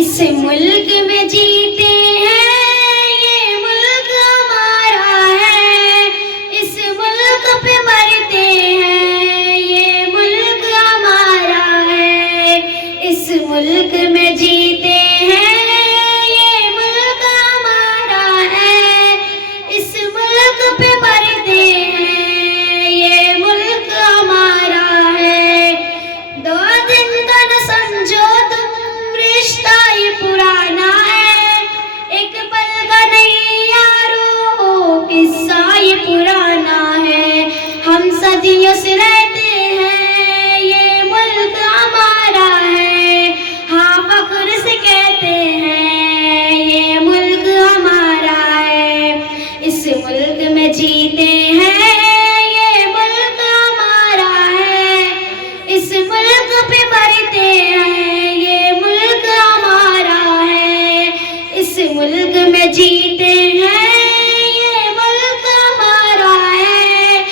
اس ملک میں جیتے ہیں، یہ ملک ہمارا ہے، اس ملک پہ مرتے ہیں، یہ ملک ہمارا ہے، اس ملک میں جیتے ہیں، یہ ملک ہمارا ہے، اس ملک پہ مرتے ہیں، یہ ملک ہمارا ہے۔ دو دن کا نہ سمجھو تم رشتہ یہ پرانا ہے، ایک پل کا نہیں یارو قصہ یہ پرانا ہے، ہم صدیوں سے رہتے ہیں، یہ ملک ہمارا ہے، ہاں فخر سے کہتے ہیں، یہ ملک ہمارا ہے، اس ملک میں جیتے ہیں، یہ ملک ہمارا ہے، اس ملک پہ مرتے ہیں، یہ ملک ہمارا ہے، اس ملک میں جیتے ہیں، یہ ملک ہمارا ہے،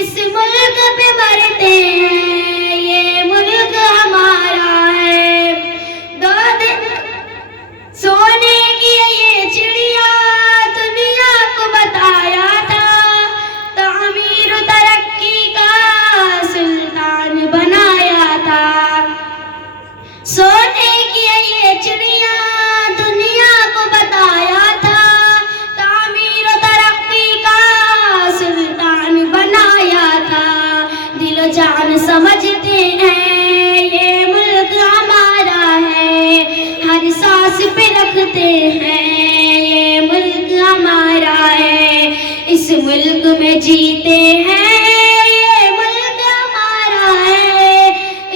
اس ملک پہ مرتے ہیں، یہ ملک ہمارا ہے۔ دو دن سونے کی یہ چڑیا دنیا کو بتایا تھا، تعمیر و ترقی کا سلطان بنایا تھا۔ سونے کی یہ چڑیا دنیا کو بتایا تھا، تعمیر و ترقی کا سلطان بنایا تھا، دل و جان سمجھتے ہیں، یہ ملک ہمارا ہے، ہر سانس پہ رکھتے ہیں، یہ ملک ہمارا ہے، اس ملک میں جیتے ہیں، یہ ملک ہمارا ہے،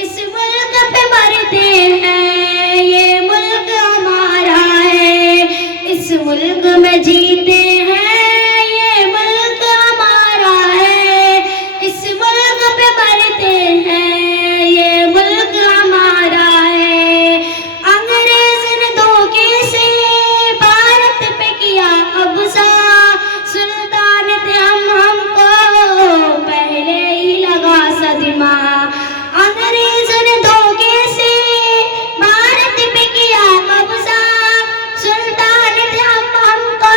اس ملک پہ مرتے ہیں، یہ ملک ہمارا ہے، اس ملک میں جیتے ہیں، یہ ملک ہمارا ہے، اس ملک پہ مرتے ہیں، یہ ملک ہمارا ہے۔ انگریز نے دھوکے سے بھارت پہ کیا قبضہ، سلطان تھے ہم کو پہلے ہی لگا صدمہ۔ انگریز نے دھوکے سے بھارت پہ کیا قبضہ، سلطان تھے ہم کو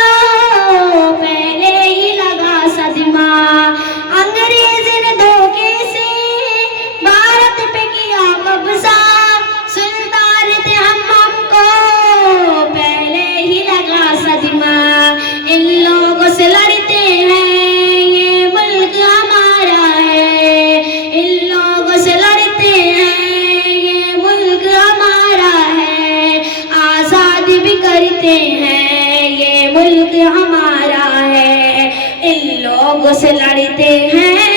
پہلے ہی لگا صدمہ۔ انگریز نے دھوکے سے بھارت پہ کیا قبضہ، سلطان تھے ہم کو پہلے ہی لگا صدمہ۔ ان لوگوں سے لڑتے ہیں، یہ ملک ہمارا ہے، ان لوگوں سے لڑتے ہیں، یہ ملک ہمارا ہے، آزاد بھی کرتے ہیں، یہ ملک ہمارا ہے، ان لوگوں سے لڑتے ہیں۔